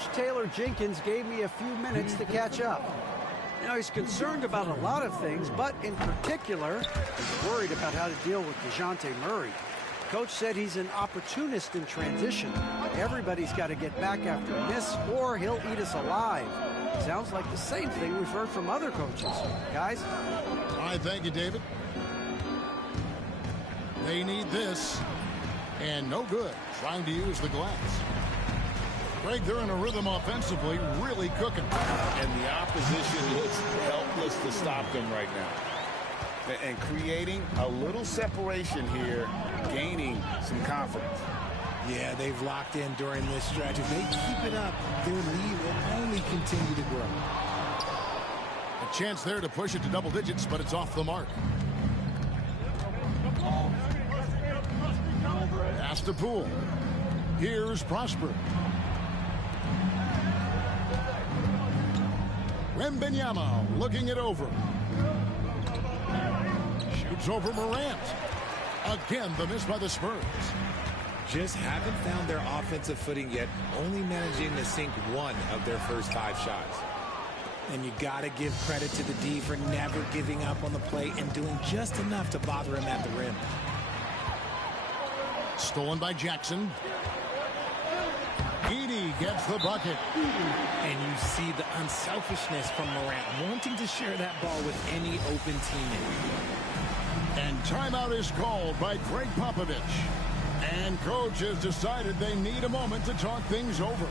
Coach Taylor Jenkins gave me a few minutes to catch up. You know, he's concerned about a lot of things, but in particular, he's worried about how to deal with DeJounte Murray. Coach said he's an opportunist in transition. Everybody's got to get back after a miss, or he'll eat us alive. Sounds like the same thing we've heard from other coaches. Guys? All right, thank you, David. They need this. And no good. Trying to use the glass. Greg, they're in a rhythm offensively, really cooking. And the opposition looks helpless to stop them right now. And creating a little separation here, gaining some confidence. Yeah, they've locked in during this stretch. If they keep it up, their lead will only continue to grow. A chance there to push it to double digits, but it's off the mark. Pass to Poole. Here's Prosper. Wembanyama looking it over. Shoots over Morant. Again, the miss by the Spurs. Just haven't found their offensive footing yet, only managing to sink one of their first 5 shots. And you got to give credit to the D for never giving up on the play and doing just enough to bother him at the rim. Stolen by Jackson. Edey gets the bucket. And you see the unselfishness from Morant, wanting to share that ball with any open teammate. And timeout is called by Greg Popovich. And coach has decided they need a moment to talk things over.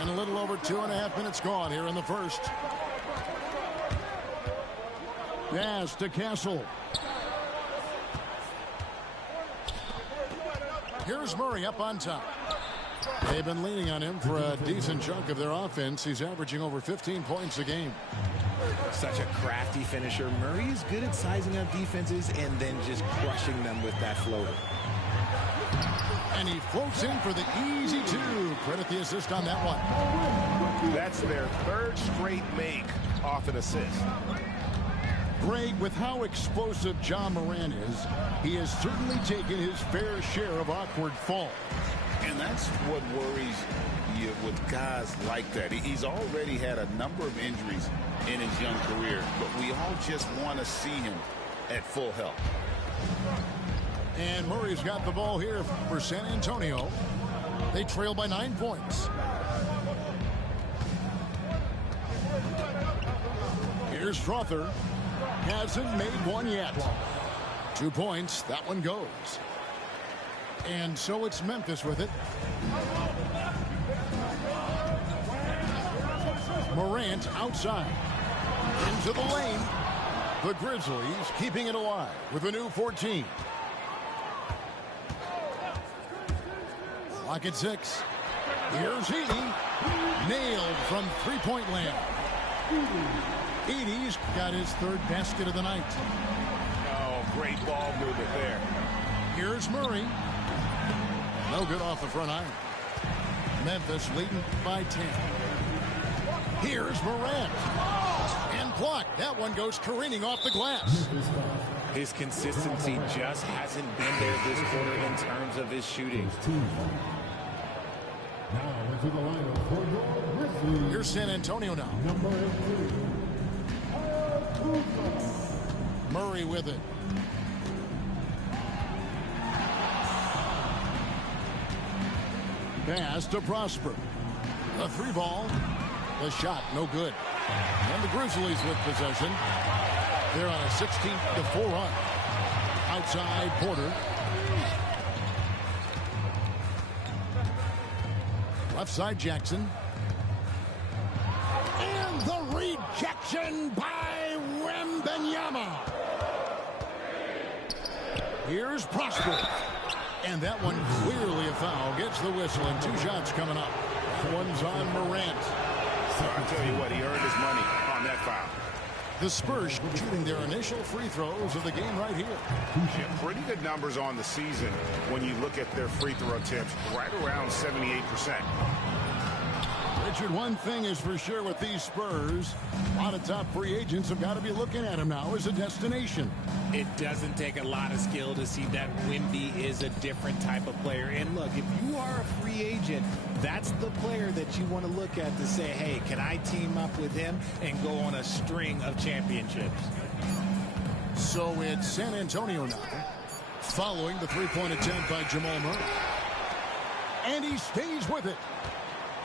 And a little over 2.5 minutes gone here in the first. Pass to Castle. Here's Murray up on top. They've been leaning on him for a decent chunk of their offense. He's averaging over 15 points a game. Such a crafty finisher. Murray is good at sizing up defenses and then just crushing them with that floater. And he floats in for the easy 2. Credit the assist on that one. That's their 3rd straight make off an assist. Greg, with how explosive John Morant is, he has certainly taken his fair share of awkward falls. And that's what worries you with guys like that. He's already had a number of injuries in his young career, but we all just want to see him at full health. And Murray's got the ball here for San Antonio. They trail by 9 points. Here's Strother. Hasn't made one yet. 2 points. That one goes. And so it's Memphis with it. Morant outside. Into the lane. The Grizzlies keeping it alive with a new 14. Clock at 6. Here's Edey. Nailed from three-point land. Edey's got his 3rd basket of the night. Oh, great ball movement there. Here's Murray. No good off the front iron. Memphis leading by 10. Here's Morant. And blocked. That one goes careening off the glass. His consistency just hasn't been there this quarter in terms of his shooting. Now into the lineup for your Grizzlies. Here's San Antonio now. Number 18. Murray with it. Pass to Prosper. A 3-ball. The shot, no good. And the Grizzlies with possession. They're on a 16-4 run. Outside Porter. Left side Jackson. And the rejection by Wembanyama. Here's Prosper. And that one clearly a foul. Gets the whistle and 2 shots coming up. That one's on Morant. I'll tell you what, he earned his money on that foul. The Spurs shooting their initial free throws of the game right here. Yeah, pretty good numbers on the season when you look at their free throw attempts, right around 78%. Richard, one thing is for sure with these Spurs, a lot of top free agents have got to be looking at him now as a destination. It doesn't take a lot of skill to see that Wemby is a different type of player. And look, if you are a free agent, that's the player that you want to look at to say, hey, can I team up with him and go on a string of championships? So it's San Antonio now, following the three-point attempt by Jamal Murray. And he stays with it.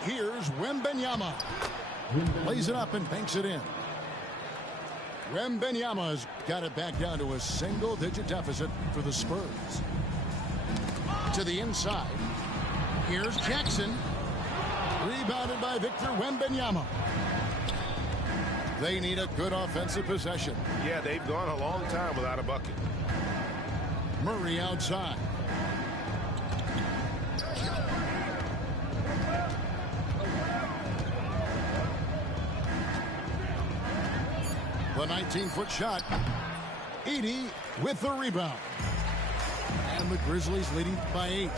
Here's Wembanyama. Lays it up and banks it in. Wembanyama's got it back down to a single-digit deficit for the Spurs. To the inside. Here's Jackson. Rebounded by Victor Wembanyama. They need a good offensive possession. Yeah, they've gone a long time without a bucket. Murray outside. The 19-foot shot. Edey with the rebound. And the Grizzlies leading by 8.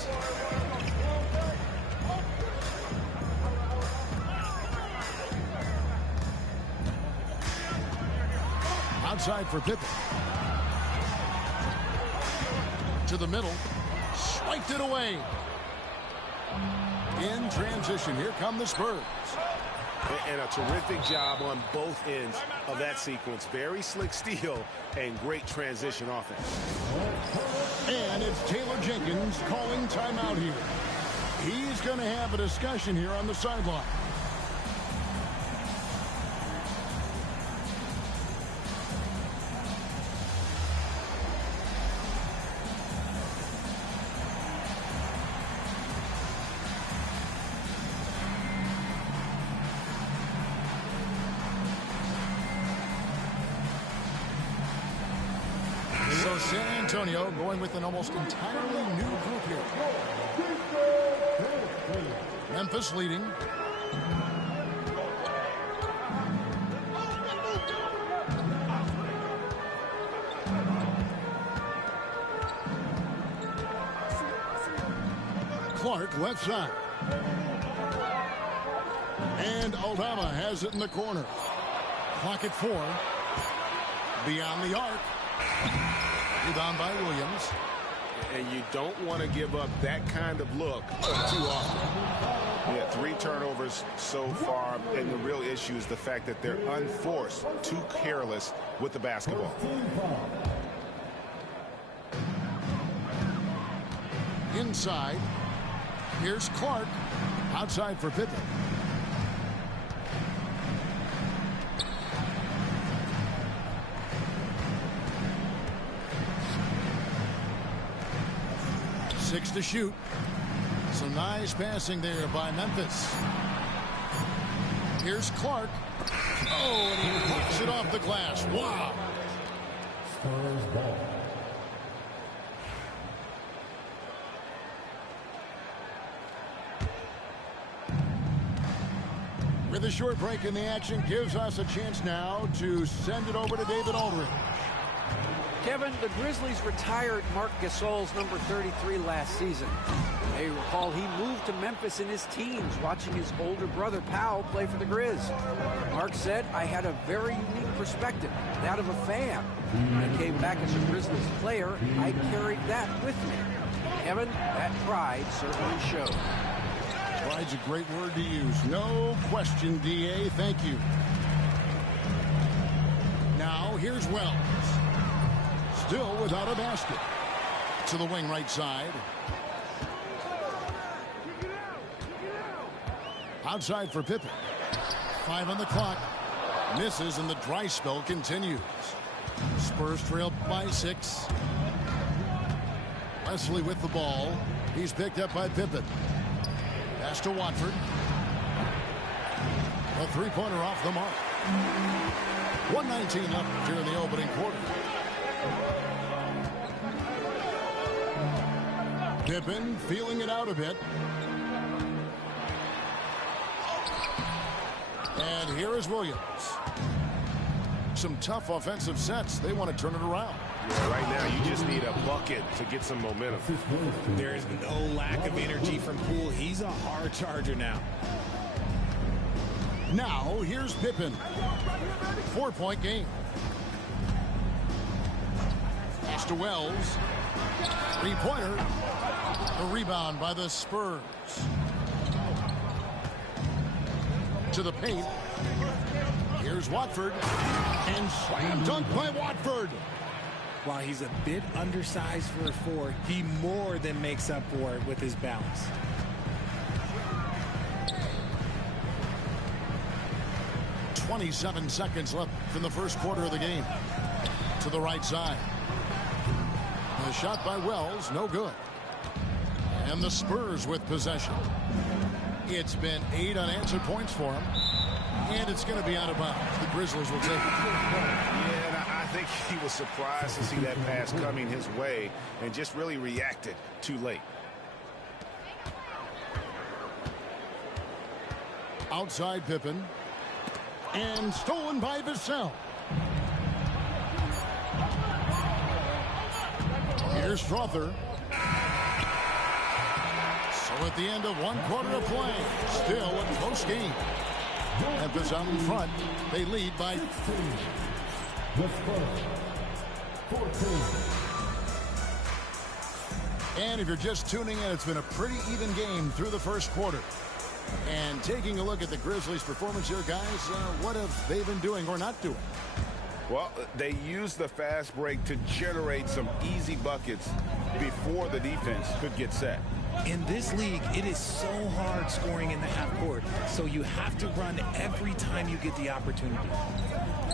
Outside for Pippen. To the middle. Swiped it away. In transition. Here come the Spurs. And a terrific job on both ends of that sequence. Very slick steal and great transition offense. And it's Taylor Jenkins calling timeout here. He's going to have a discussion here on the sideline. So San Antonio going with an almost entirely new group here. Memphis leading. Clark left side. And Aldama has it in the corner. Clock at 4. Beyond the arc. Rebound by Williams. And you don't want to give up that kind of look too often. Yeah, 3 turnovers so far, and the real issue is the fact that they're unforced, too careless with the basketball. Inside. Here's Clark. Outside for Pippen. Six to shoot. Some nice passing there by Memphis. Here's Clark. Oh, and he knocks it off the glass. Wow. Spurs ball. With a short break in the action, gives us a chance now to send it over to David Aldridge. Kevin, the Grizzlies retired Marc Gasol's number 33 last season. You may recall he moved to Memphis in his teens, watching his older brother Powell play for the Grizz. Mark said, I had a very unique perspective, that of a fan. When I came back as a Grizzlies player, I carried that with me. Kevin, that pride certainly showed. Pride's a great word to use. No question, D.A. Thank you. Now, here's Wells. Still without a basket. To the wing right side. Outside for Pippen. 5 on the clock. Misses and the dry spell continues. Spurs trail by 6. Wesley with the ball. He's picked up by Pippen. Pass to Watford. A three-pointer off the mark. 1:19 left here in the opening quarter. Pippen feeling it out a bit. And here is Williams. Some tough offensive sets. They want to turn it around. Yeah, right now, you just need a bucket to get some momentum. There is no lack of energy from Poole. He's a hard charger now. Now, here's Pippen. 4-point game. Pass to Wells. Three-pointer. A rebound by the Spurs. To the paint. Here's Watford. And slam dunk by Watford. While he's a bit undersized for a 4, he more than makes up for it with his balance. .27 seconds left in the first quarter of the game. To the right side. A shot by Wells, no good. And the Spurs with possession. It's been 8 unanswered points for him. And it's going to be out of bounds. The Grizzlies will take it. Yeah, and I think he was surprised to see that pass coming his way and just really reacted too late. Outside Pippen. And stolen by Vassell. Here's Strother. So at the end of 1 quarter of play, still a close game. Memphis out in front. They lead by 16. The Spurs. 14. And if you're just tuning in, it's been a pretty even game through the first quarter. And taking a look at the Grizzlies' performance here, guys, what have they been doing or not doing? Well, they used the fast break to generate some easy buckets before the defense could get set. In this league, it is so hard scoring in the half court, so you have to run every time you get the opportunity.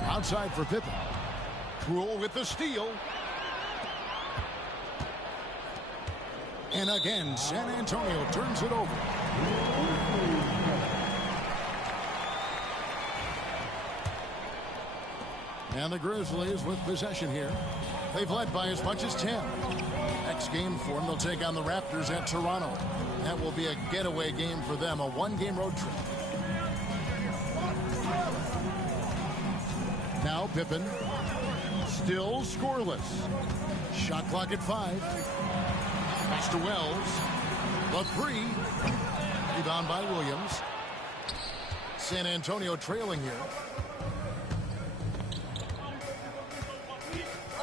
Outside for Pippen. Poole with the steal. And again, San Antonio turns it over. And the Grizzlies with possession here. They've led by as much as 10. Next game for them, they'll take on the Raptors at Toronto. That will be a getaway game for them, a 1-game road trip. Now Pippen, still scoreless. Shot clock at 5. Pass to Wells. The 3. Rebound by Williams. San Antonio trailing here.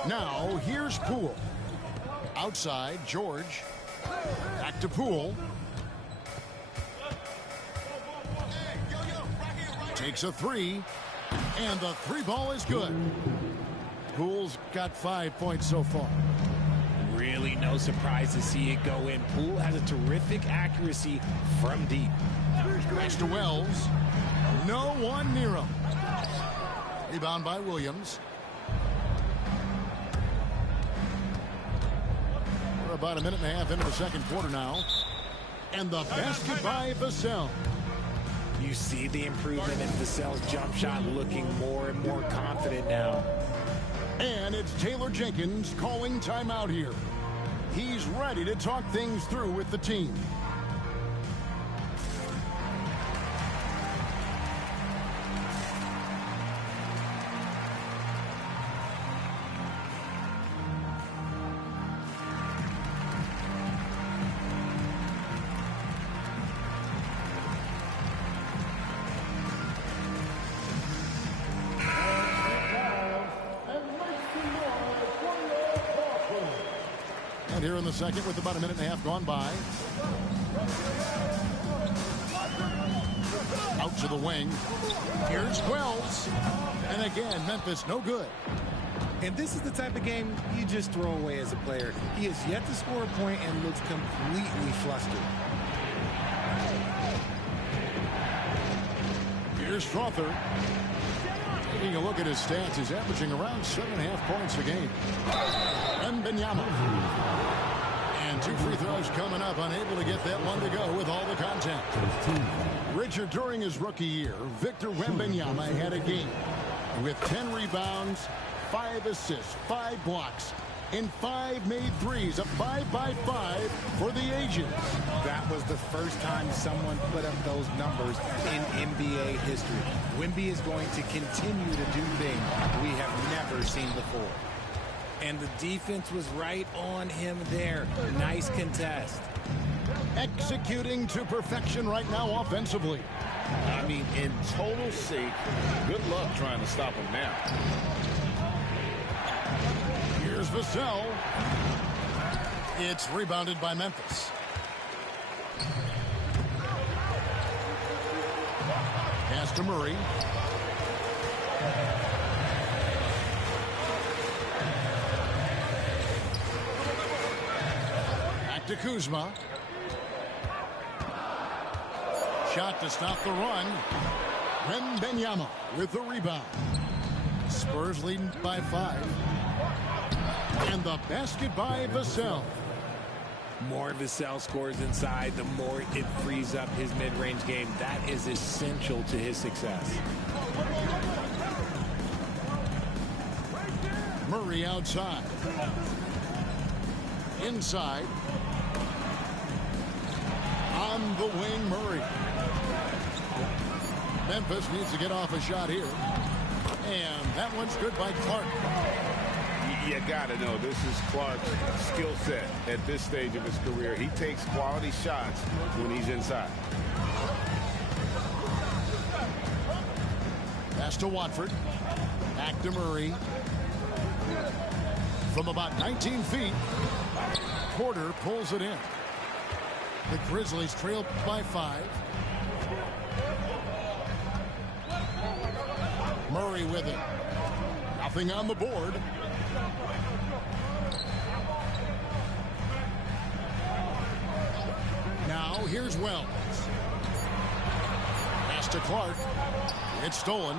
Now, here's Poole. Outside, George. Back to Poole. Takes a 3. And the 3 ball is good. Poole's got 5 points so far. Really no surprise to see it go in. Poole has a terrific accuracy from deep. Pass to Wells. No one near him. Rebound by Williams. We're about a minute and a half into the second quarter now. And the basket by Vassell. You see the improvement in Vassell's jump shot, looking more and more confident now. And it's Taylor Jenkins calling timeout here. He's ready to talk things through with the team. Here in the second with about a minute and a half gone by. Out to the wing. Here's Wells. And again, Memphis no good. And this is the type of game you just throw away as a player. He has yet to score a point and looks completely flustered. Here's Strother. Taking a look at his stats, he's averaging around 7.5 points a game. Wembanyama. And 2 free throws coming up, unable to get that one to go with all the contact. Richard, during his rookie year, Victor Wembanyama had a game with 10 rebounds, 5 assists, 5 blocks, and 5 made threes, a 5-by-5 for the Asians. That was the first time someone put up those numbers in NBA history. Wemby is going to continue to do things we have never seen before. And the defense was right on him there. Nice contest. Executing to perfection right now offensively. I mean, in total sync. Good luck trying to stop him now. Here's Vassell. It's rebounded by Memphis. Pass to Murray. Back to Kuzma. Shot to stop the run. Wembanyama with the rebound. Spurs leading by 5. And the basket by Vassell. More Vassell scores inside, the more it frees up his mid-range game. That is essential to his success. Murray outside. Inside. On the wing, Murray. Memphis needs to get off a shot here. And that one's good by Clark. You got to know this is Clark's skill set at this stage of his career. He takes quality shots when he's inside. Pass to Watford. Back to Murray. From about 19 feet, Porter pulls it in. The Grizzlies trail by 5. Murray with it. Nothing on the board. Now here's Wells. Pass to Clark. It's stolen.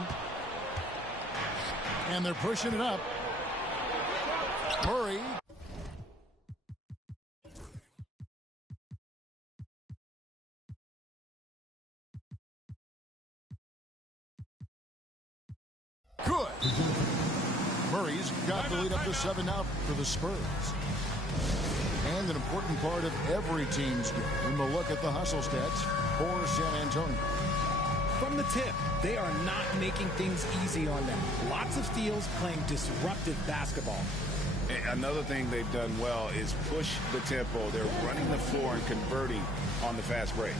And they're pushing it up. Murray. Good. Murray's got the lead up to 7 now for the Spurs. And an important part of every team's game. We'll look at the hustle stats for San Antonio. From the tip, they are not making things easy on them. Lots of steals, playing disruptive basketball. Another thing they've done well is push the tempo. They're running the floor and converting on the fast break.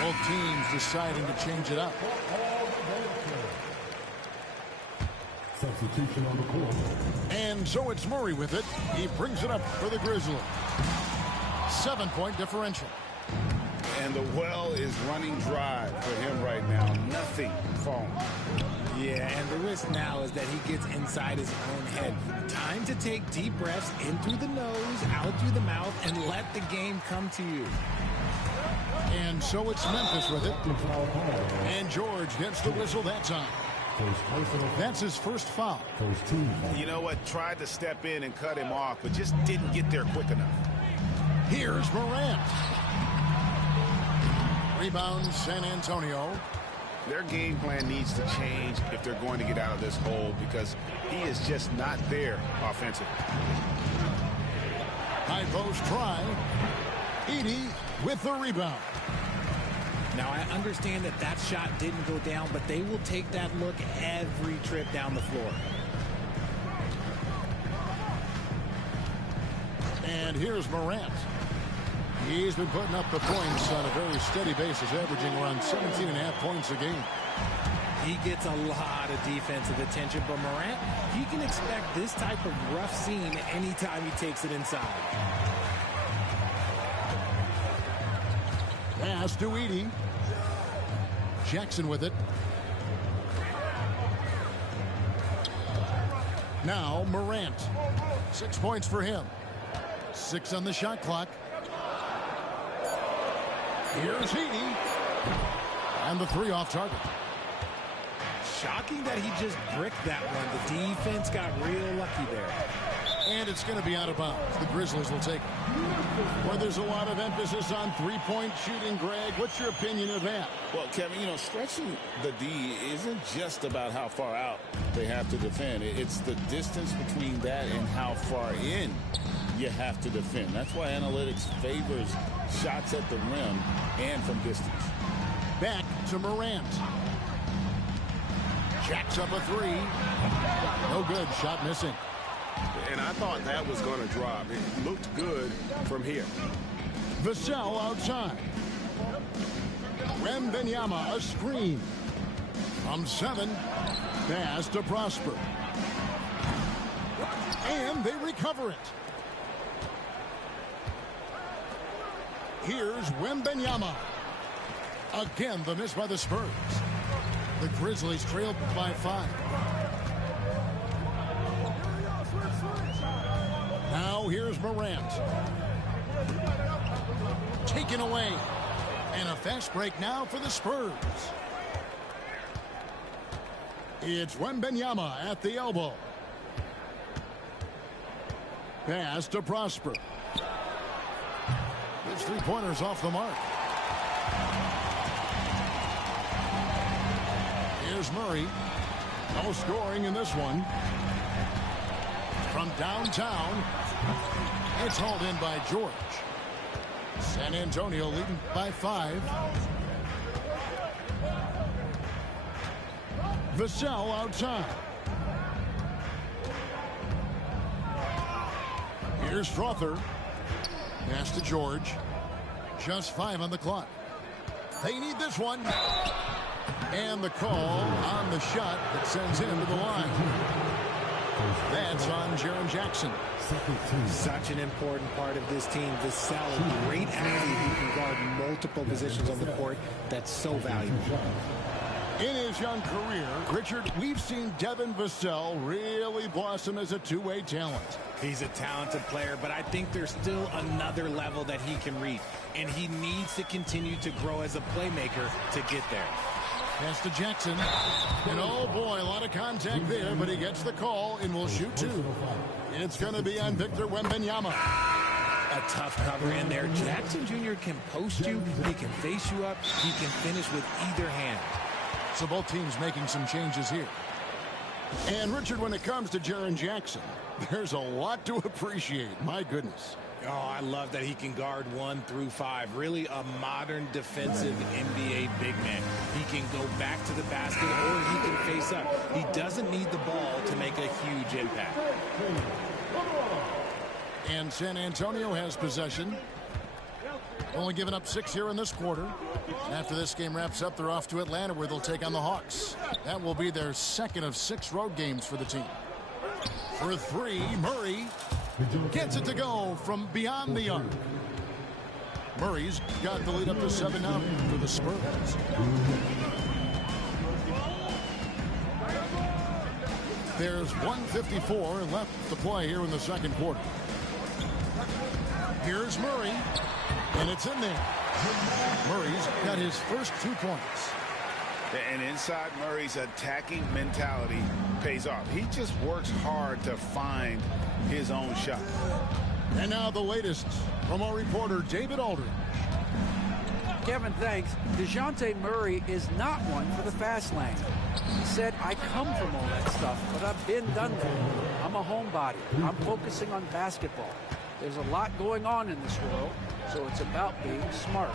Both teams deciding to change it up. Substitution on the court. And so it's Murray with it. He brings it up for the Grizzlies. 7-point differential. And the well is running dry for him right now. Nothing falling. Yeah, and the risk now is that he gets inside his own head. Time to take deep breaths in through the nose, out through the mouth, and let the game come to you. And so it's Memphis with it. And George gets the whistle that time. That's his first foul. You know what? Tried to step in and cut him off, but just didn't get there quick enough. Here's Morant. Rebound San Antonio. Their game plan needs to change if they're going to get out of this hole because he is just not there offensively. High post try. Edey with the rebound. Now, I understand that that shot didn't go down, but they will take that look every trip down the floor. And here's Morant. He's been putting up the points on a very steady basis, averaging around 17.5 points a game. He gets a lot of defensive attention, but Morant, he can expect this type of rough scene anytime he takes it inside. Pass to Edey. Jackson with it. Now Morant. 6 points for him. 6 on the shot clock. Here's Edey. And the 3 off target. Shocking that he just bricked that one. The defense got real lucky there. And it's going to be out of bounds. The Grizzlies will take it. Well, there's a lot of emphasis on three-point shooting, Greg. What's your opinion of that? Well, Kevin, you know, stretching the D isn't just about how far out they have to defend. It's the distance between that and how far in you have to defend. That's why analytics favors shots at the rim and from distance. Back to Morant. Jacks up a three. No good. Shot missing. And I thought that was going to drop. It looked good from here. Vassell outside. Wembanyama a screen. From 7. Pass to Prosper. And they recover it. Here's Wembanyama. Again, the miss by the Spurs. The Grizzlies trailed by 5. Now here's Morant. Taken away. And a fast break now for the Spurs. It's Wembanyama at the elbow. Pass to Prosper. His three-pointers off the mark. Here's Murray. No scoring in this one. From downtown, it's hauled in by George. San Antonio leading by 5. Vassell outside. Here's Strother. Pass to George. Just 5 on the clock. They need this one. And the call on the shot that sends him to the line. That's on Jaren Jackson. Such an important part of this team. Vassell, great athlete who can guard multiple positions on the court. That's so valuable. In his young career, Richard, we've seen Devin Vassell really blossom as a two-way talent. He's a talented player, but I think there's still another level that he can reach. And he needs to continue to grow as a playmaker to get there. Pass to Jackson. And oh boy, a lot of contact there, but he gets the call and will shoot 2. It's going to be on Victor Wembanyama. A tough cover in there. Jackson Jr. can post you. He can face you up. He can finish with either hand. So both teams making some changes here. And Richard, when it comes to Jaren Jackson, there's a lot to appreciate. My goodness. Oh, I love that he can guard 1 through 5. Really a modern defensive NBA big man. He can go back to the basket or he can face up. He doesn't need the ball to make a huge impact. And San Antonio has possession. Only giving up 6 here in this quarter. And after this game wraps up, they're off to Atlanta where they'll take on the Hawks. That will be their second of 6 road games for the team. For 3, Murray gets it to go from beyond the arc. Murray's got the lead up to 7 now for the Spurs. There's 1:54 left to play here in the second quarter. Here's Murray, and it's in there. Murray's got his first 2 points. And inside Murray's attacking mentality pays off. He just works hard to find his own shot. And now the latest from our reporter, David Aldridge. Kevin, thanks. DeJounte Murray is not one for the fast lane. He said, I come from all that stuff, but I've been done that. I'm a homebody. I'm focusing on basketball. There's a lot going on in this world, so it's about being smart.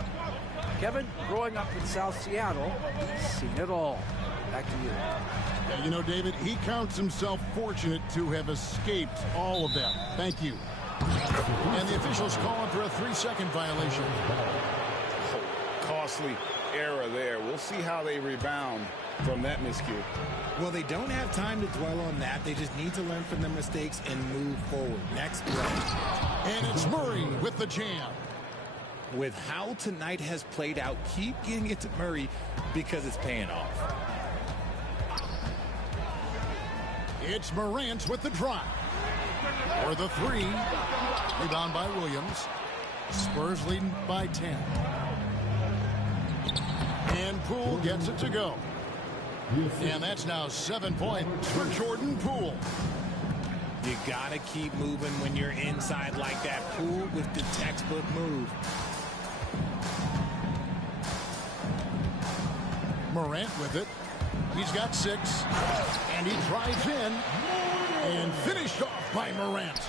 Kevin, growing up in South Seattle, he's seen it all. Back to you. Yeah, you know, David, he counts himself fortunate to have escaped all of that. Thank you. And the officials calling for a 3-second violation. Costly error there. We'll see how they rebound from that miscue. Well, they don't have time to dwell on that. They just need to learn from their mistakes and move forward. Next play. And it's Murray with the jam. With how tonight has played out, keep getting it to Murray because it's paying off. It's Morant with the drive. For the 3. Rebound by Williams. Spurs leading by 10. And Poole gets it to go. And that's now 7 points for Jordan Poole. You got to keep moving when you're inside like that. Poole with the textbook move. Morant with it. He's got 6. And he drives in. And finished off by Morant.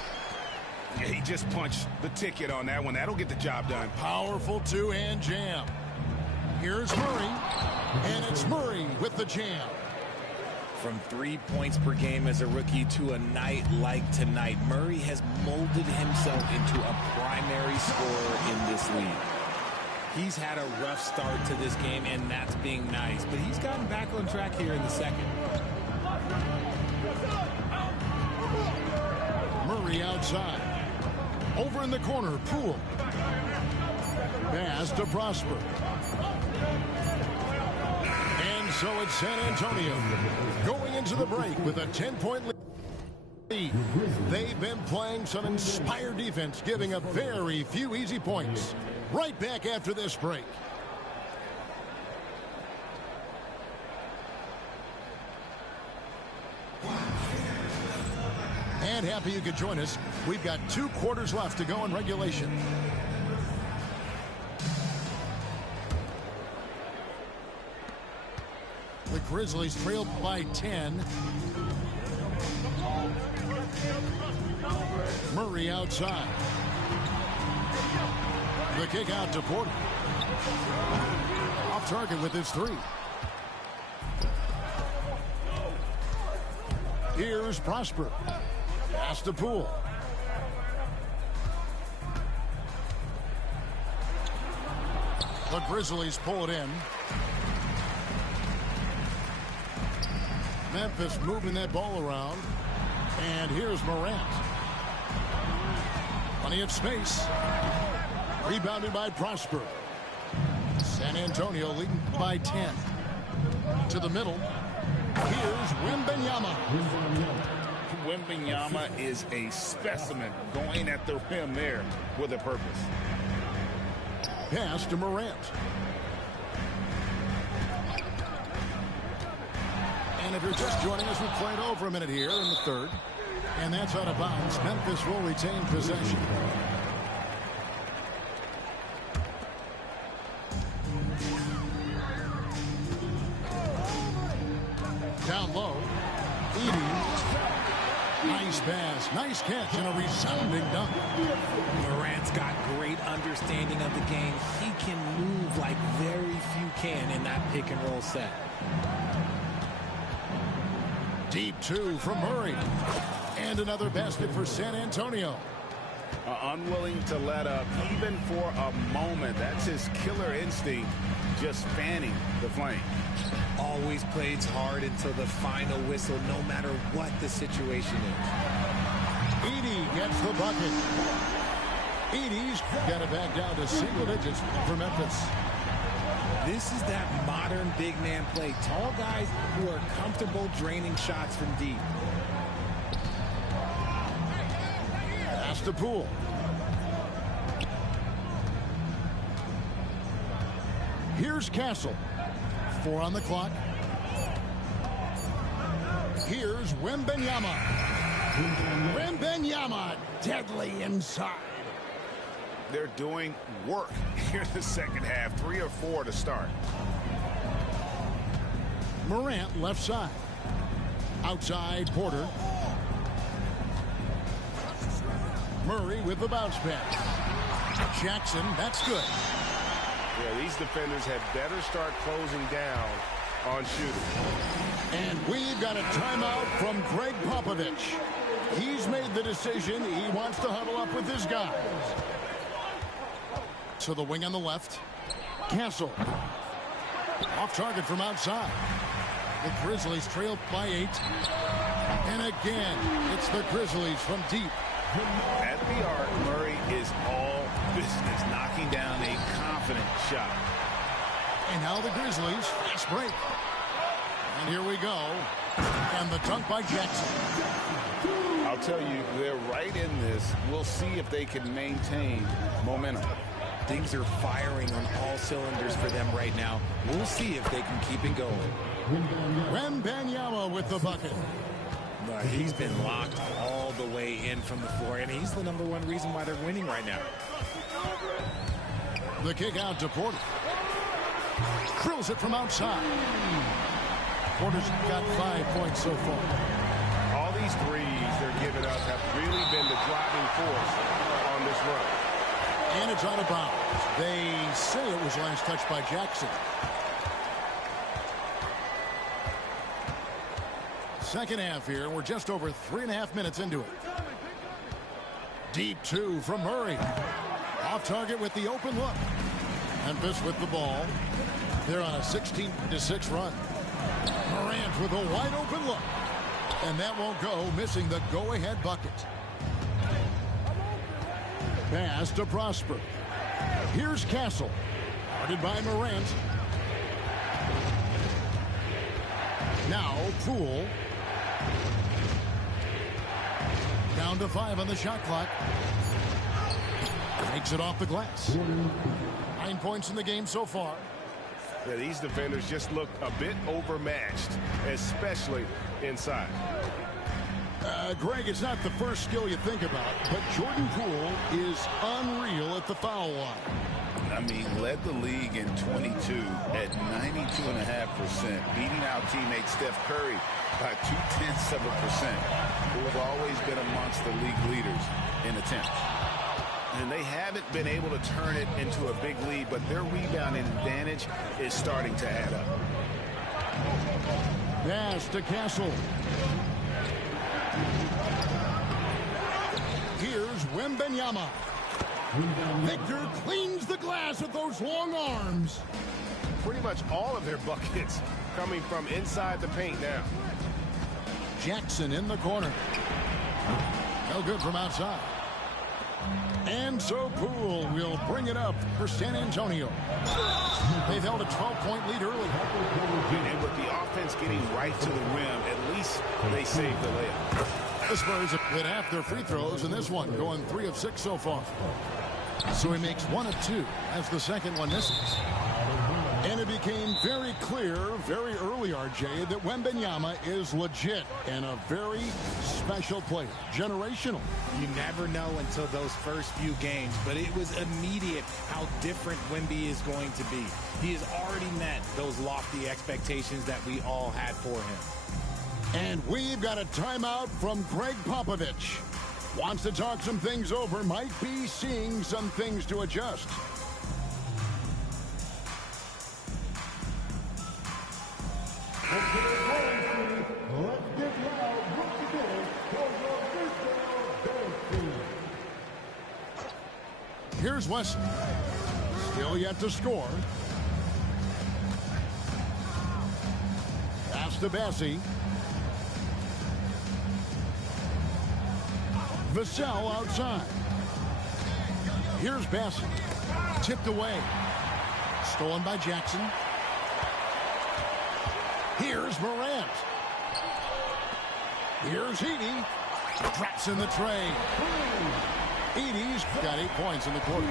Yeah, he just punched the ticket on that one. That'll get the job done. Powerful 2-hand jam. Here's Murray. And it's Murray with the jam. From 3 points per game as a rookie to a night like tonight, Murray has molded himself into a primary scorer in this league. He's had a rough start to this game, and that's being nice. But he's gotten back on track here in the second. Murray outside. Over in the corner, Poole. Pass to Prosper. And so it's San Antonio going into the break with a 10-point lead. They've been playing some inspired defense, giving up very few easy points. Right back after this break. And happy you could join us. We've got 2 quarters left to go in regulation. The Grizzlies trail by 10. Murray outside. The kick out to Porter. Off target with his 3. Here's Prosper. Pass to Poole. The Grizzlies pull it in. Memphis moving that ball around. And here's Morant. Plenty of space. Rebounded by Prosper. San Antonio leading by 10. To the middle. Here's Wembanyama. Wembanyama is a specimen going at the rim there with a purpose. Pass to Morant. And if you're just joining us, we've played over a minute here in the third. And that's out of bounds. Memphis will retain possession. Down low. Edey. Nice pass. Nice catch and a resounding dunk. Morant's got great understanding of the game. He can move like very few can in that pick and roll set. Deep 2 from Murray. And another basket for San Antonio. Unwilling to let up even for a moment. That's his killer instinct, just fanning the flame. Always plays hard until the final whistle, no matter what the situation is. Edey gets the bucket. Edey's got it back down to single digits for Memphis. This is that modern big man play. Tall guys who are comfortable draining shots from deep. Pass to Poole. Here's Castle. 4 on the clock. Here's Wembanyama. Wembanyama deadly inside. They're doing work here in the second half. 3 or 4 to start. Morant left side. Outside Porter. Murray with the bounce pass. Jackson, that's good. Yeah, these defenders had better start closing down on shooting. And we've got a timeout from Greg Popovich. He's made the decision. He wants to huddle up with his guys. To the wing on the left. Castle. Off target from outside. The Grizzlies trail by 8. And again, it's the Grizzlies from deep. At the arc, Murray is all business, knocking down a confident shot. And now the Grizzlies, fast break. And here we go. And the dunk by Jackson. I'll tell you, they're right in this. We'll see if they can maintain momentum. Things are firing on all cylinders for them right now. We'll see if they can keep it going. Wembanyama with the bucket. He's been locked all the way in from the floor, and he's the #1 reason why they're winning right now. The kick out to Porter. Drills it from outside. Porter's got 5 points so far. All these threes they're giving up have really been the driving force on this run. And it's out of bounds. They say it was last touched by Jackson. Second half here. We're just over 3.5 minutes into it. Deep two from Murray. Off target with the open look. Memphis with the ball. They're on a 16-6 run. Morant with a wide open look. And that won't go, missing the go-ahead bucket. Pass to Prosper. Here's Castle. Guarded by Morant. Now Poole. Down to 5 on the shot clock. Takes it off the glass. 9 points in the game so far. Yeah, these defenders just look a bit overmatched, especially inside. Greg, it's not the first skill you think about, but Jordan Poole is unreal at the foul line. I mean, led the league in 22 at 92.5%, beating out teammate Steph Curry by 0.2%, who have always been amongst the league leaders in attempts. And they haven't been able to turn it into a big lead, but their rebounding advantage is starting to add up. Pass to Castle. Here's Wembanyama. Victor cleans the glass with those long arms. Pretty much all of their buckets coming from inside the paint now. Jackson in the corner. No good from outside. And so Poole will bring it up for San Antonio. They've held a 12-point lead early. And with the offense getting right to the rim, at least they saved the layup. The Spurs have hit half their free throws in this one, going 3 of 6 so far. So he makes 1 of 2 as the second one misses. And it became very clear very early, RJ, that Wembanyama is legit and a very special player. Generational. You never know until those first few games, but it was immediate how different Wemby is going to be. He has already met those lofty expectations that we all had for him. And we've got a timeout from Greg Popovich. Wants to talk some things over, might be seeing some things to adjust. Here's Wesson. Still yet to score. Pass to Bassie. Vassell outside. Here's Bassie. Tipped away. Stolen by Jackson. Here's Morant. Here's Edey. Drops in the tray. Edey's got 8 points in the quarter.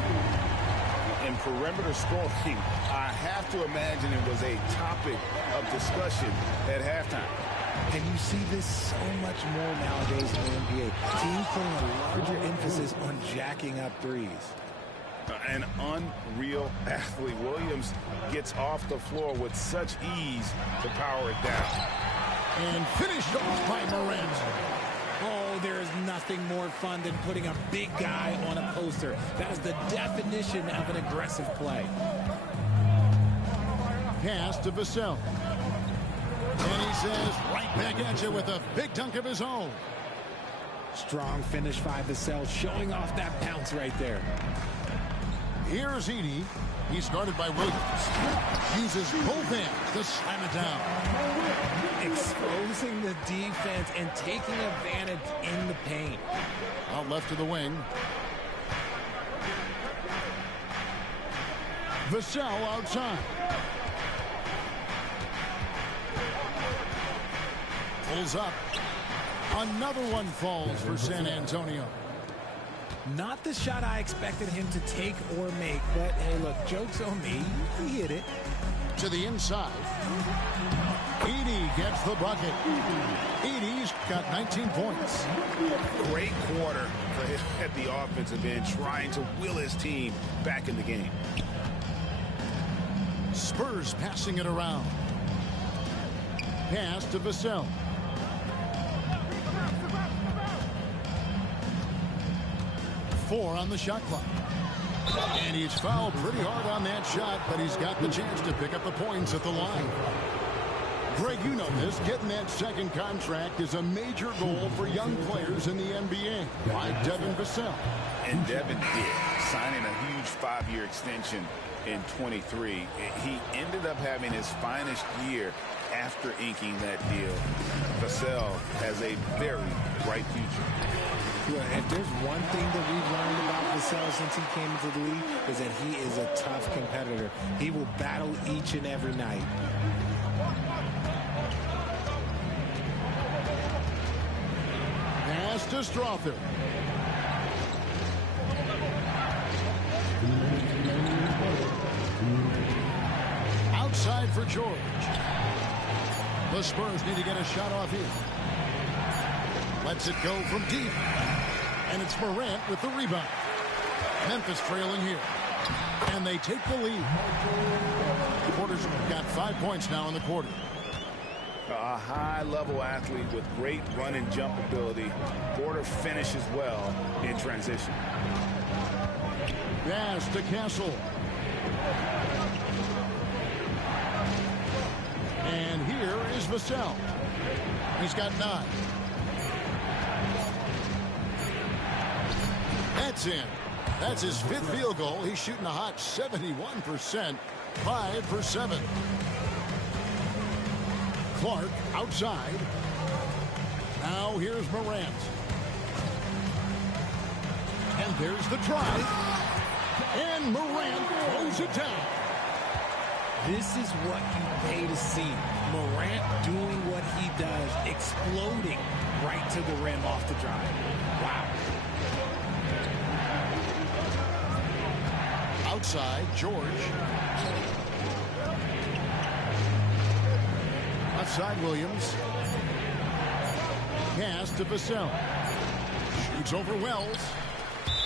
In perimeter scoring, I have to imagine it was a topic of discussion at halftime. And you see this so much more nowadays in the NBA. Teams putting a larger emphasis on jacking up threes. An unreal athlete. Williams gets off the floor with such ease to power it down. And finished off by Morant. Oh, there is nothing more fun than putting a big guy on a poster. That is the definition of an aggressive play. Pass to Vassell. And he says, right back at you with a big dunk of his own. Strong finish by Vassell, showing off that bounce right there. Here's Edey. He's guarded by Williams. Uses both hands to slam it down. Exposing the defense and taking advantage in the paint. Out left to the wing. Vassell outside. Pulls up. Another one falls for San Antonio. Not the shot I expected him to take or make, but hey, look, joke's on me. He hit it. To the inside. Edey gets the bucket. Edey's got 19 points. Great quarter for him at the offensive end, trying to will his team back in the game. Spurs passing it around. Pass to Vassell. 4 on the shot clock. And he's fouled pretty hard on that shot, but he's got the chance to pick up the points at the line. Greg, you know this. Getting that second contract is a major goal for young players in the NBA, like Devin Vassell. And Devin did, signing a huge 5-year extension in 23. He ended up having his finest year after inking that deal. Vassell has a very bright future. Well, if there's one thing that we've learned about Vassell since he came into the league is that he is a tough competitor. He will battle each and every night. Pass to Strother. Outside for George. The Spurs need to get a shot off here. Lets it go from deep. And it's Morant with the rebound. Memphis trailing here. And they take the lead. Porter's got 5 points now in the quarter. A high-level athlete with great run and jump ability. Porter finishes well in transition. Pass to Castle. And here is Vassell. He's got 9. That's in. That's his 5th field goal. He's shooting a hot 71%. 5 for 7. Clark outside. Now here's Morant. And there's the try. And Morant throws it down. This is what you pay to see. Morant doing what he does, exploding right to the rim off the drive. Wow. Outside, George. Outside, Williams. Pass to Vassell. Shoots over Wells.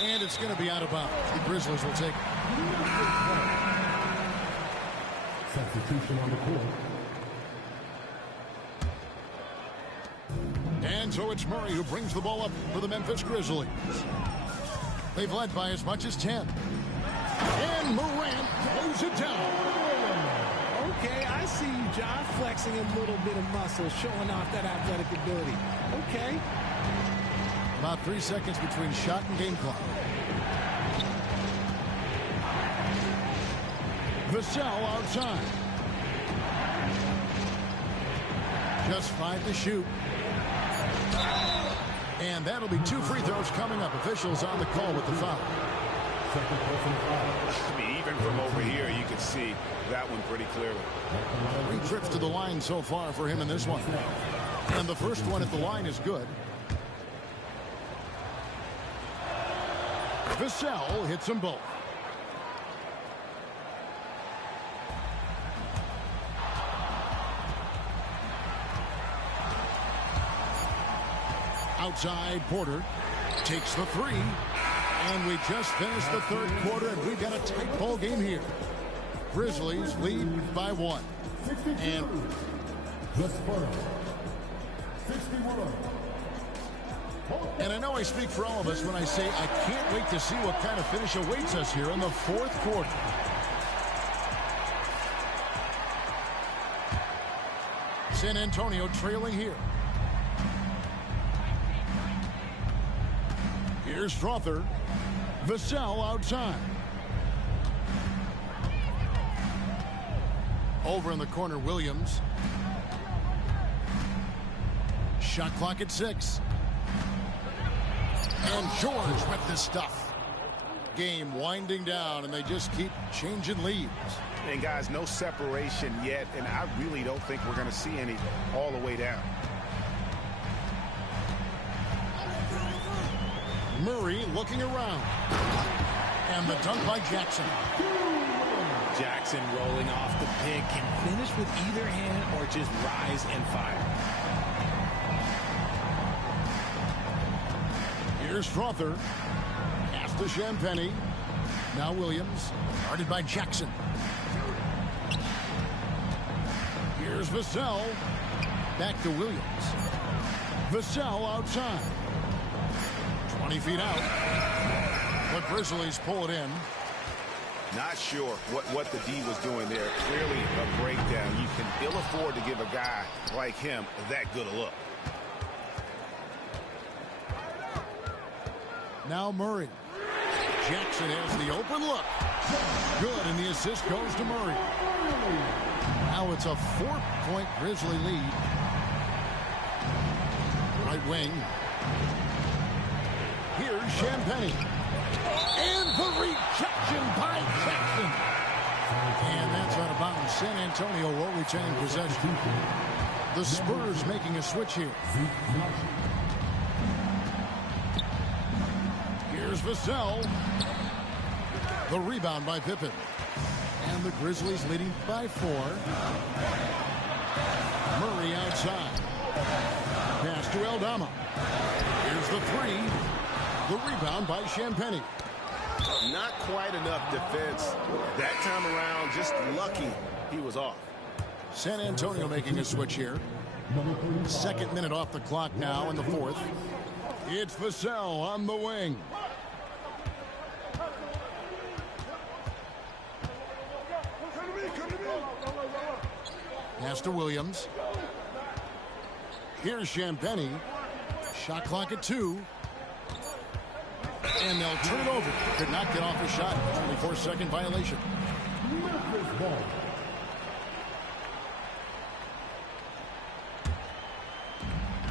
And it's going to be out of bounds. The Grizzlies will take it. Substitution on the court. And so it's Murray who brings the ball up for the Memphis Grizzlies. They've led by as much as 10. And Morant throws it down. Okay, I see you, John, flexing a little bit of muscle, showing off that athletic ability. Okay. About 3 seconds between shot and game clock. Vassell outside. Just 5 to shoot. And that'll be 2 free throws coming up. Officials on the call with the foul. I mean, even from over here, you can see that one pretty clearly. 3 trips to the line so far for him in this one. And the first one at the line is good. Vassell hits them both. Outside, Porter takes the 3. And we just finished the third quarter, and we've got a tight ball game here. Grizzlies lead by 1. And The Spurs, 61. I know I speak for all of us when I say I can't wait to see what kind of finish awaits us here in the fourth quarter. San Antonio trailing here. Here's Strother. Vassell outside. Over in the corner, Williams. Shot clock at 6. And George with this stuff. Game winding down, and they just keep changing leads. And guys, no separation yet, and I really don't think we're going to see any all the way down. Murray looking around. And the dunk by Jackson. Jackson rolling off the pick, can finish with either hand or just rise and fire. Here's Strother. Pass to Champagny. Now Williams. Guarded by Jackson. Here's Vassell. Back to Williams. Vassell outside. 20 feet out. The Grizzlies pull it in. Not sure what the D was doing there. Clearly a breakdown. You can ill afford to give a guy like him that good a look. Now Murray. Jackson has the open look. Good, and the assist goes to Murray. Now it's a 4-point Grizzly lead. Right wing. Here's Champagnie. And the rejection by Jackson. And that's out of bounds. San Antonio will retain possession. The Spurs making a switch here. Here's Vassell. The rebound by Pippen. And the Grizzlies leading by 4. Murray outside. Pass to Aldama. Here's the 3. The rebound by Champagnie. Not quite enough defense that time around. Just lucky he was off. San Antonio making a switch here. Second minute off the clock now in the 4th. It's Vassell on the wing. Pass to Williams. Here's Champagnie. Shot clock at 2. And they'll turn it over. Could not get off a shot. 24-second violation.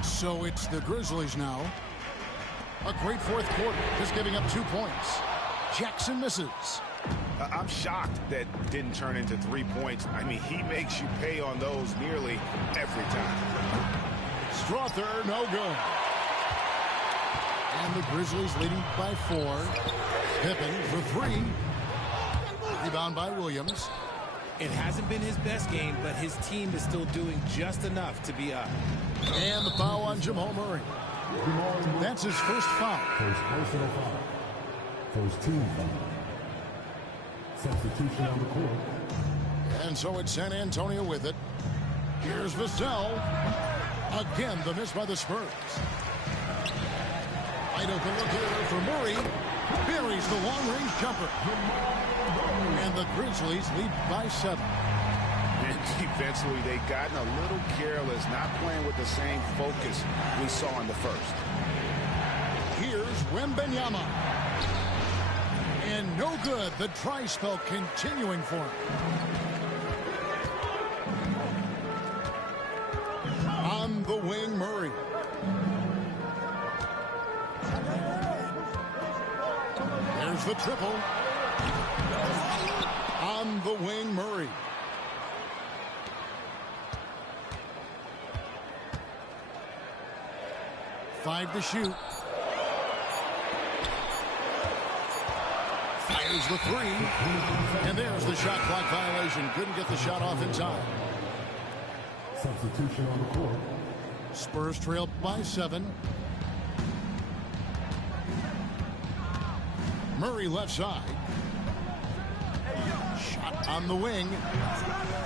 So it's the Grizzlies now. A great fourth quarter. Just giving up 2 points. Jackson misses. I'm shocked that didn't turn into 3 points. I mean, he makes you pay on those nearly every time. Strother, no good. And the Grizzlies leading by 4. Pippen for 3. Rebound by Williams. It hasn't been his best game, but his team is still doing just enough to be up. And the foul on Jamal Murray. That's his first foul. First personal foul. First team foul. Substitution on the court. And so it's San Antonio with it. Here's Vassell. Again, the miss by the Spurs. Wide open look here for Murray. Buries the long-range jumper. And the Grizzlies lead by 7. And defensively, they've gotten a little careless, not playing with the same focus we saw in the first. Here's Wembanyama. And no good. The dry spell continuing for him. On the wing, Murray. There's the triple. On the wing, Murray. Five to shoot. Fires the 3. And there's the shot clock violation. Couldn't get the shot off in time. Substitution on the court. Spurs trail by 7. Murray left side. Shot on the wing.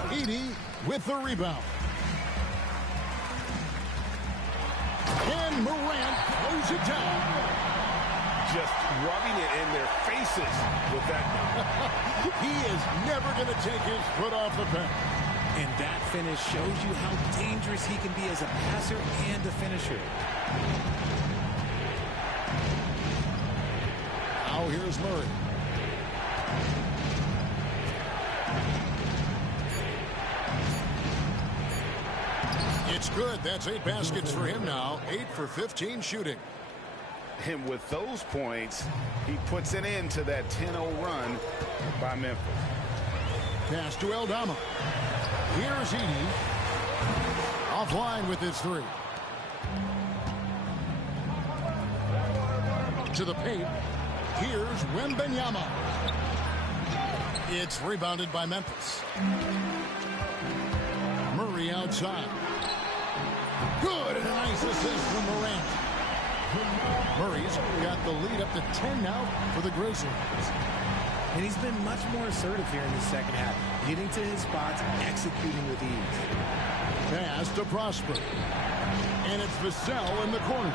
Edey with the rebound. And Morant throws it down. Just rubbing it in their faces with that. He is never going to take his foot off the pen. And that finish shows you how dangerous he can be as a passer and a finisher. Now here's Murray. It's good. That's 8 baskets for him now. 8 for 15 shooting. And with those points, he puts an end to that 10-0 run by Memphis. Pass to Aldama. Here's Edey. Offline with his 3. To the paint. Here's Wembanyama. It's rebounded by Memphis. Murray outside. Good, and a nice assist from Morant. Murray's got the lead up to 10 now for the Grizzlies. And he's been much more assertive here in the second half, getting to his spots, executing with ease. Pass to Prosper. And it's Vassell in the corner.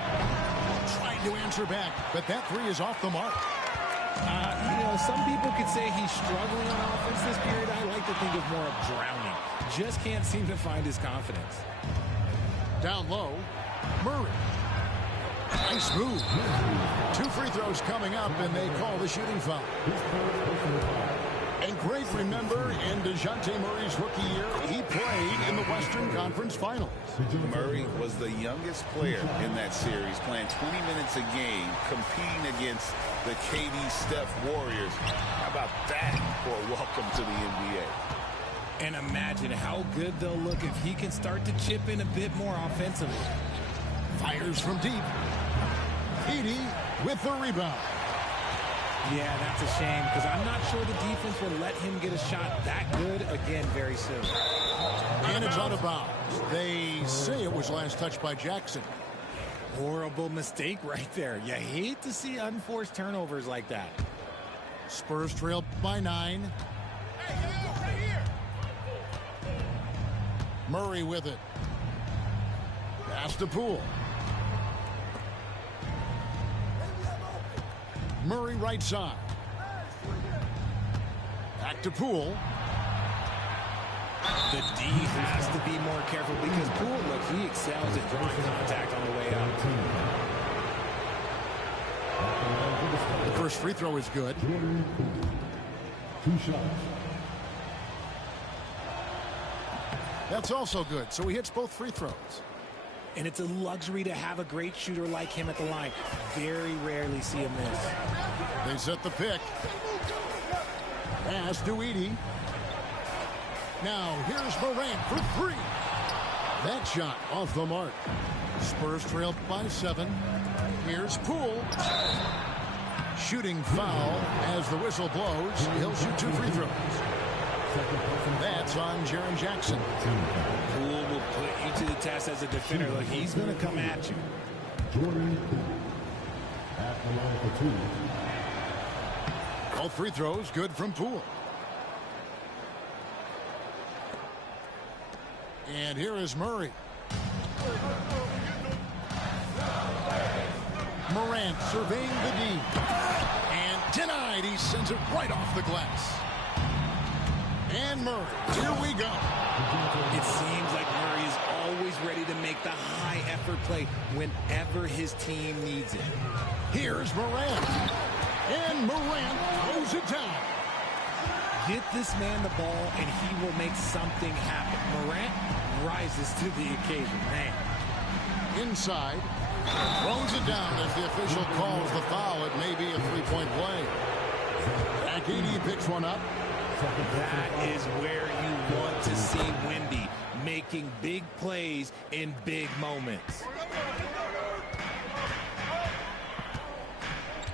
Trying to answer back, but that 3 is off the mark. Some people could say he's struggling on offense this period. I like to think of more of drowning. Just can't seem to find his confidence. Down low, Murray. Nice move. 2 free throws coming up, and they call the shooting foul. And Greg, remember, in DeJounte Murray's rookie year, he played in the Western Conference Finals. Murray was the youngest player in that series, playing 20 minutes a game, competing against the KD Steph Warriors. How about that for a welcome to the NBA? And imagine how good they'll look if he can start to chip in a bit more offensively. Fires from deep. Edey with the rebound. Yeah, that's a shame because I'm not sure the defense will let him get a shot that good again very soon. And it's out of bounds. They say it was last touched by Jackson. Horrible mistake right there. You hate to see unforced turnovers like that. Spurs trail by 9. Murray with it. Pass to Poole. Murray right side. Back to Poole. The D has to be more careful because Poole, look, he excels at drawing contact on the way up. The first free throw is good. 2 shots. That's also good, so he hits both free throws. And it's a luxury to have a great shooter like him at the line. Very rarely see him miss. They set the pick. Pass to Edey. Now here's Morant for 3. That shot off the mark. Spurs trail by 7. Here's Poole. Shooting foul as the whistle blows. He'll shoot 2 free throws. That's on Jaren Jackson. Poole will put you to the test as a defender. Look, he's going to come at you. Jordan Poole at the line for 2. All free throws good from Poole. And here is Murray. Morant surveying the D. And denied. He sends it right off the glass. And Murray, here we go. It seems like Murray is always ready to make the high-effort play whenever his team needs it. Here's Morant. And Morant throws it down. Get this man the ball, and he will make something happen. Morant rises to the occasion, man. Inside. Throws it down as the official calls the foul. It may be a 3-point play. Edey picks one up. That is where you want to see Wemby, making big plays in big moments.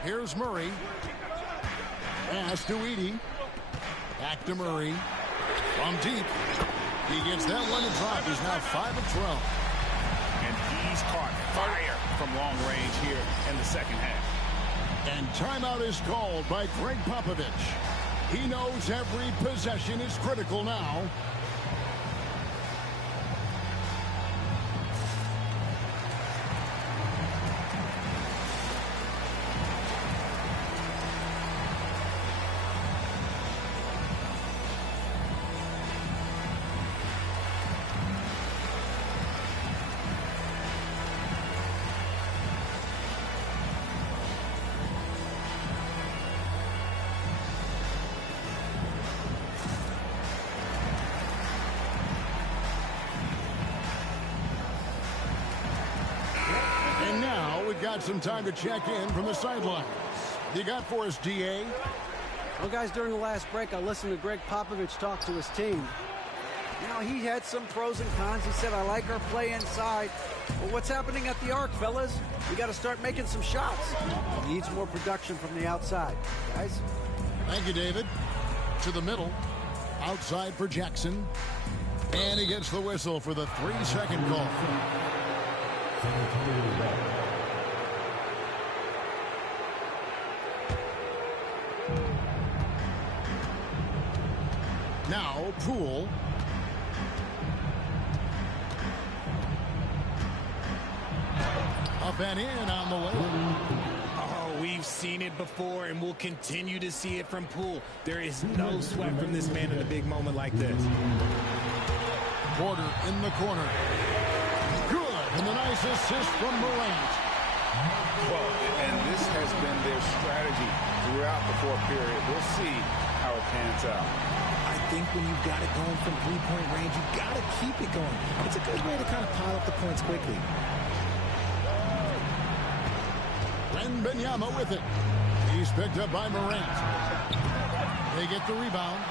Here's Murray. Pass to Edey. Back to Murray. From deep. He gets that one to drop. He's now 5 of 12. And he's caught fire from long range here in the second half. And timeout is called by Greg Popovich. He knows every possession is critical now. Got some time to check in from the sidelines. You got for us, DA? Well, guys, during the last break, I listened to Greg Popovich talk to his team. You know, he had some pros and cons. He said, I like our play inside. But what's happening at the arc, fellas? We got to start making some shots. Needs more production from the outside. Guys? Thank you, David. To the middle. Outside for Jackson. And he gets the whistle for the 3-second call. Now, Poole. Up and in on the way. Oh, we've We've seen it before, and we'll continue to see it from Poole. There is no sweat from this man in a big moment like this. Porter in the corner. Good. And the nice assist from Morant. Well, and this has been their strategy throughout the fourth period. We'll see how it pans out. I think when you've got it going from three-point range, you've got to keep it going. It's a good way to kind of pile up the points quickly. Wembanyama with it. He's picked up by Morant. They get the rebound.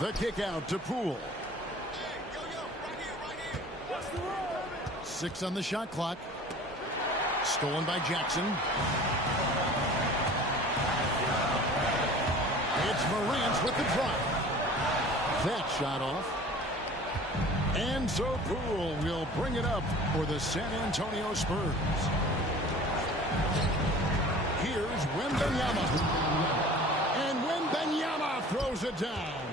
The kick out to Poole. 6 on the shot clock. Stolen by Jackson. It's Morant with the drop. That shot off. And so Poole will bring it up for the San Antonio Spurs. Here's Wembanyama. And Wembanyama throws it down.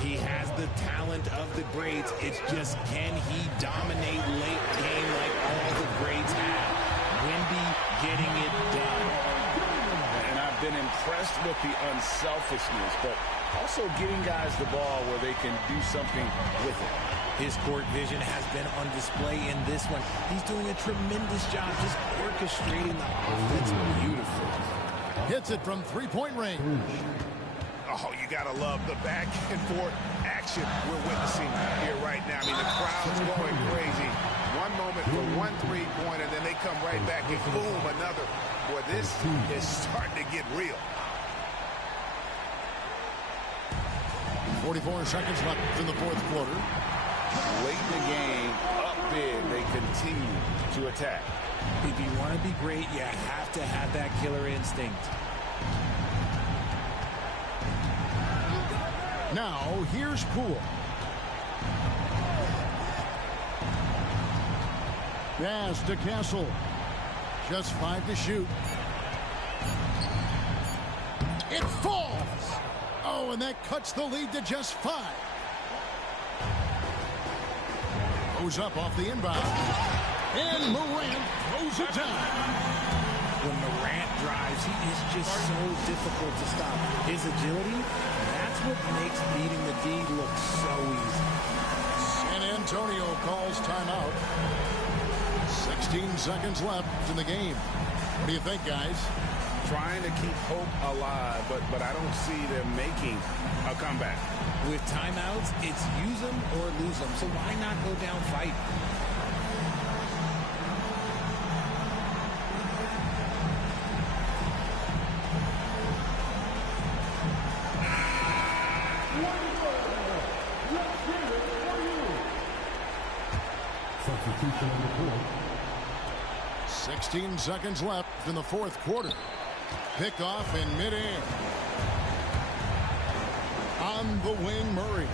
He has the talent of the greats. It's just, can he dominate late game like all the greats have? Wemby getting it done. And I've been impressed with the unselfishness, but also getting guys the ball where they can do something with it. His court vision has been on display in this one. He's doing a tremendous job just orchestrating the offense beautifully. Hits it from three-point range. Oh, you got to love the back and forth action we're witnessing here right now. I mean, the crowd's going crazy. One moment for one three-pointer, then they come right back and boom, another. Boy, this is starting to get real. 44 seconds left in the fourth quarter. Late in the game, up big, they continue to attack. If you want to be great, you have to have that killer instinct. Now, here's Poole. Pass to Castle. Just 5 to shoot. It falls. Oh, and that cuts the lead to just 5. Goes up off the inbound. And Morant throws it down. When Morant drives, he is just so difficult to stop. His agility, that's what makes beating the D look so easy. San Antonio calls timeout. 16 seconds left in the game. What do you think, guys? Trying to keep hope alive, but I don't see them making a comeback. With timeouts, it's use them or lose them. So why not go down fighting? Substitution on the court. 16 seconds left in the fourth quarter. Pick off in midair. On the wing, Murray.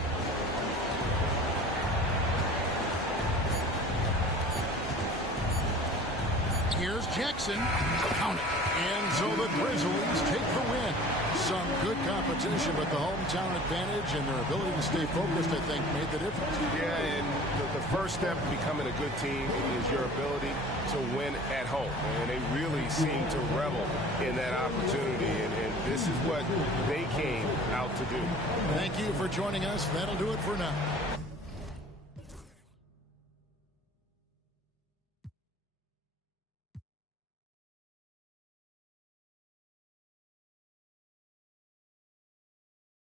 Here's Jackson. Count it. And so the Grizzlies take the win. Some good competition, but the hometown advantage and their ability to stay focused, I think, made the difference. Yeah, and the first step to becoming a good team is your ability to win at home. And they really seem to revel in that opportunity. And this is what they came out to do. Thank you for joining us. That'll do it for now.